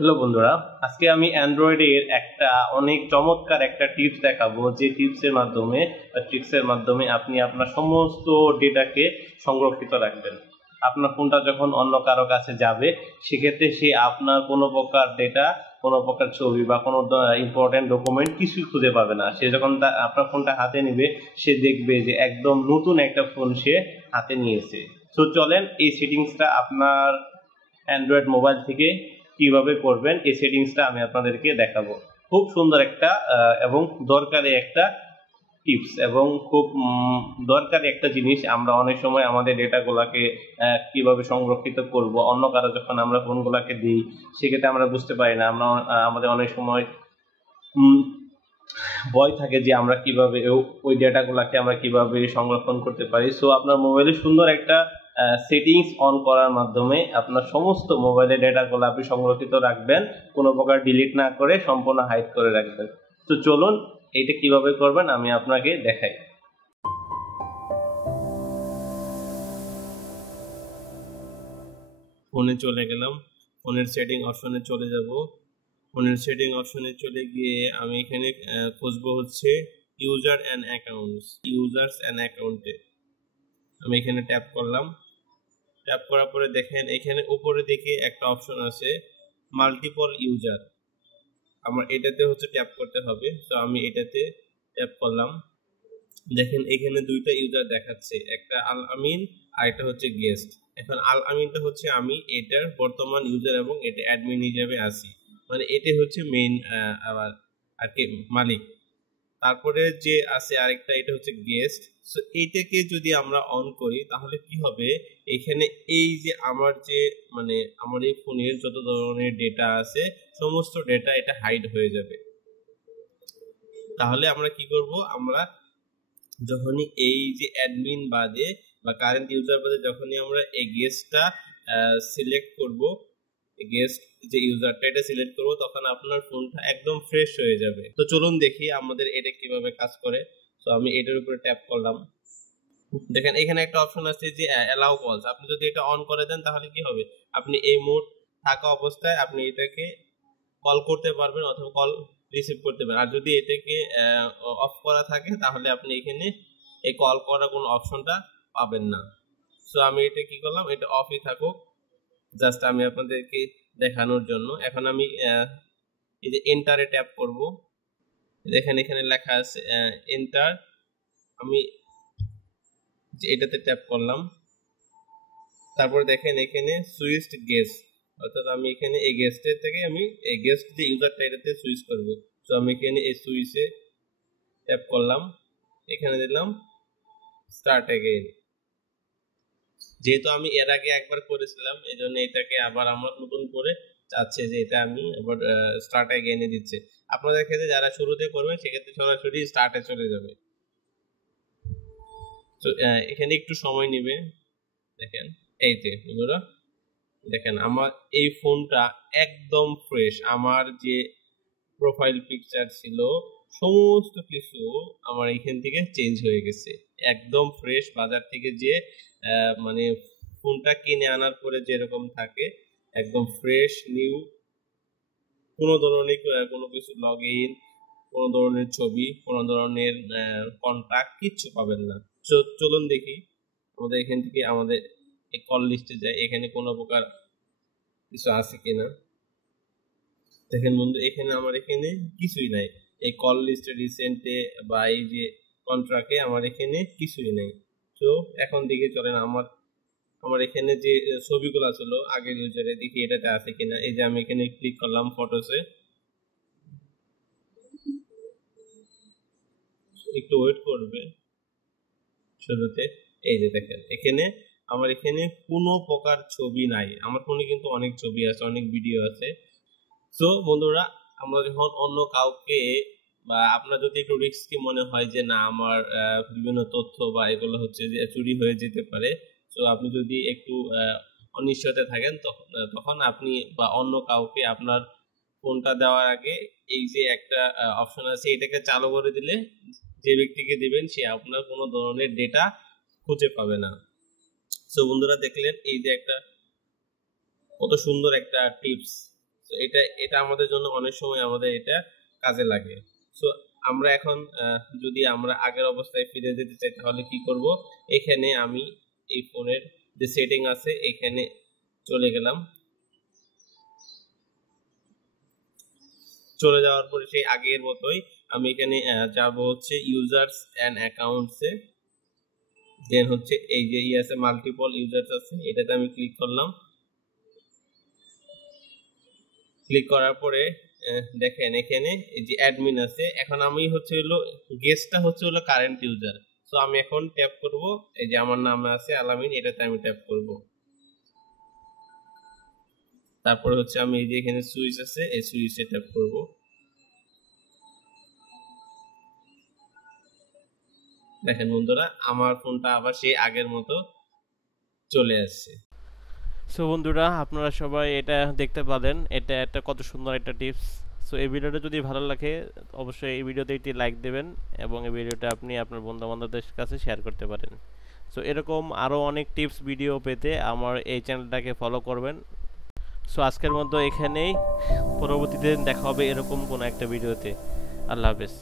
Hello বন্ধুরা, আজকে আমি অ্যান্ড্রয়েডের একটা অনেক চমৎকার একটা টিপস দেখাবো, যে টিপসের মাধ্যমে বা ট্রিক্সের মাধ্যমে আপনি আপনার সমস্ত ডেটাকে সংরক্ষিত রাখবেন। আপনার ফোনটা যখন অন্য কারো কাছে যাবে, সেক্ষেত্রে সে আপনার কোনো প্রকার ডেটা, কোনো প্রকার ছবি বা কোনো ইম্পর্টেন্ট ডকুমেন্ট কিছুই খুঁজে পাবে না। সে যখন আপনার ফোনটা হাতে নেবে, সে দেখবে যে একদম নতুন একটা ফোন সে হাতে নিয়েছে। তো চলেন এই সেটিংসটা আপনার অ্যান্ড্রয়েড মোবাইল থেকে কিভাবে করবেন, এই সেটিংসটা আমি আপনাদেরকে দেখাবো। খুব সুন্দর একটা এবং দরকারি একটা টিপস, এবং খুব দরকারি একটা জিনিস। আমরা অনেক সময় আমাদের ডেটাগুলোকে কিভাবে সংরক্ষিত করব, অন্য কারো যখন আমরা ফোনগুলোকে দিই, সেক্ষেত্রে আমরা বুঝতে পারি না। আমরা আমাদের অনেক সময় ভয় থাকে যে আমরা কিভাবে ওই ডেটাগুলোকে আমরা কিভাবে সংরক্ষণ করতে পারি। সো আপনার মোবাইলে সুন্দর একটা সেটিংস অন করার মাধ্যমে আপনার সমস্ত মোবাইলের ডেটাগুলো আপনি সংরক্ষিত রাখবেন, কোনো প্রকার ডিলিট না করে সম্পূর্ণ হাইড করে রাখবেন। তো চলুন এটা কিভাবে করবেন আমি আপনাকে দেখাই। ফোনে চলে গেলাম, ফোনের সেটিং অপশনে চলে যাব। ফোনের সেটিং অপশনে চলে গিয়ে আমি এখানে খুঁজবো হচ্ছে user and accounts, users and অ্যাকাউন্টে আমি এখানে ট্যাপ করলাম। ট্যাপ করার পরে দেখেন এখানে উপরে দিকে একটা অপশন আছে মাল্টিপল ইউজার, আমার এটাতে হচ্ছে ট্যাপ করতে হবে। তো আমি এটাতে ট্যাপ করলাম। দেখেন এখানে দুইটা ইউজার দেখাচ্ছে, একটা আল আমিন আর একটা হচ্ছে গেস্ট। এখন আল আমিনটা হচ্ছে আমি এটার বর্তমান ইউজার এবং এটা অ্যাডমিন হিসেবে আছি, মানে এটা হচ্ছে মেইন আবার আর কি মালিক। তারপরে যে আছে আরেকটা, এটা হচ্ছে গেস্ট। সো এইটাকে যদি আমরা অন করি তাহলে কি হবে, এখানে এই যে আমার যে মানে আমার এই ফোনের যত ধরনের ডেটা আছে সমস্ত ডেটা এটা হাইড হয়ে যাবে। তাহলে আমরা কি করব, আমরা যখনই এই যে অ্যাডমিন বাদে বা কারেন্ট ইউজার বাদে যখনই আমরা এই গেস্টটা সিলেক্ট করব, গেস্ট যে ইউজারটা এটা সিলেক্ট করব, তখন আপনার ফোনটা একদম ফ্রেশ হয়ে যাবে। তো চলুন দেখি আমাদের এটা কিভাবে কাজ করে। তো আমি এটার উপরে ট্যাপ করলাম। দেখেন এখানে একটা অপশন আছে যে অ্যালাউ কলস, আপনি যদি এটা অন করে দেন তাহলে কি হবে, আপনি এই মোড থাকা অবস্থায় আপনি এটাকে কল করতে পারবেন অথবা কল রিসিভ করতে পারবেন। আর যদি এটাকে অফ করা থাকে তাহলে আপনি এখানে এই কল করার কোনো অপশনটা পাবেন না। সো আমি এটা কি করলাম, এটা অফই থাকুক, জাস্ট আমি আপনাদেরকে দেখানোর জন্য। এখন আমি এই যে এন্টারে ট্যাপ করব। দেখেন এখানে লেখা আছে এন্টার, আমি এটাতে ট্যাপ করলাম। তারপর দেখেন এখানে সুইচড গেস্ট, অর্থাৎ আমি এখানে এই গেস্টের থেকে আমি এই গেস্ট যে ইউজারটা এটাতে সুইচ করব। তো আমি এখানে এই সুইচে ট্যাপ করলাম, এখানে দিলাম স্টার্ট অ্যাগেইন। যেহেতু আমি এর আগে একবার করেছিলাম এই জন্য এটাকে আবার আমার নতুন করে চাচ্ছে যে এটা আমি আবার স্টার্ট অ্যাগেইনে দিচ্ছে। আপনাদের ক্ষেত্রে যারা শুরুতে করবেন সেক্ষেত্রে সরাসরি স্টার্টে চলে যাবে। তো এখানে একটু সময় নেবে। দেখেন এই যে বন্ধুরা, দেখেন আমার এই ফোনটা একদম ফ্রেশ। আমার যে প্রোফাইল পিকচার ছিল সমস্ত কিছু আমার এখান থেকে চেঞ্জ হয়ে গেছে, একদম ফ্রেশ। বাজার থেকে যে মানে ফোনটা কিনে আনার পরে যেরকম থাকে একদম ফ্রেশ নিউ, কোনো ধরনের কোনো কিছু লগ ইন, কোনো ধরনের ছবি, কোনো ধরনের কন্ট্যাক্ট কিচ্ছু পাবেন না। চলুন দেখি আমাদের এখান থেকে আমাদের এই কল লিস্টে যাই, এখানে কোনো প্রকার কিছু আছে কিনা। দেখেন বন্ধু এখানে আমার এখানে কিছুই নাই, এই কল লিস্টে রিসেন্টে বা এই যে কন্ট্রাক্টে আমার এখানে কিছুই নাই। তো এখন দেখে চলেন আমার আমার এখানে যে ছবিগুলো ছিল আগের ইউজারে, দেখি এটাতে আছে কিনা। এই যে আমি এখানে ক্লিক করলাম ফটোসে, একটু ওয়েট করবে শুরুতে। এই যে দেখেন এখানে আমার এখানে কোনো প্রকার ছবি নাই, আমার ফোনে কিন্তু অনেক ছবি আছে, অনেক ভিডিও আছে। সো বন্ধুরা, আমরা যখন অন্য কাউকে বা আপনার যদি একটু রিস্কি মনে হয় যে না আমার বিভিন্ন তথ্য বা এগুলো হচ্ছে যে চুরি হয়ে যেতে পারে, তো আপনি যদি একটু অনিশ্চয়তা থাকেন তখন আপনি বা অন্য কাউকে আপনার ফোনটা দেওয়ার আগে এই যে একটা অপশন আছে এটাকে চালু করে দিলে যে ব্যক্তিকে দিবেন সে আপনার কোনো ধরনের ডেটা খুঁজে পাবে না। সো বন্ধুরা দেখলেন এই যে একটা কত সুন্দর একটা টিপস। তো এটা আমাদের জন্য অনেক সময় আমাদের এটা কাজে লাগে। সো আমরা এখন যদি আমরা আগের অবস্থায় ফিরে যেতে চাই তাহলে কি করব, এখানে আমি এই ফোনের যে সেটিং আছে এখানে চলে গেলাম। চলে যাওয়ার পরে সেই আগের মতোই আমি এখানে যাব হচ্ছে ইউজার্স অ্যান্ড অ্যাকাউন্টসে, দেন হচ্ছে এই যে আছে মাল্টিপল ইউজার্স আছে, এটাতে আমি ক্লিক করলাম। ক্লিক করার পরে দেখেন এখানে এই যে অ্যাডমিন আছে, এখন আমি হচ্ছে হলো গেস্টটা হচ্ছে হলো কারেন্ট ইউজার। সো আমি এখন ট্যাপ করব, এই যে আমার নাম আছে আলামিন, এটাতে আমি ট্যাপ করব। তারপরে হচ্ছে আমি এই যে এখানে সুইচ আছে এই সুইচে ট্যাপ করব। দেখেন বন্ধুরা আমার ফোনটা আবার সেই আগের মতো চলে আসছে। সো বন্ধুরা আপনারা সবাই এটা দেখতে পারেন, এটা একটা কত সুন্দর একটা টিপস। সো এই ভিডিওটা যদি ভালো লাগে অবশ্যই এই ভিডিওতে একটি লাইক দেবেন এবং এই ভিডিওটা আপনি আপনার বন্ধুবান্ধবদের কাছে শেয়ার করতে পারেন। সো এরকম আরও অনেক টিপস ভিডিও পেতে আমার এই চ্যানেলটাকে ফলো করবেন। সো আজকের মতো এখানেই, পরবর্তীতে দেখা হবে এরকম কোনো একটা ভিডিওতে। আল্লাহ হাফেজ।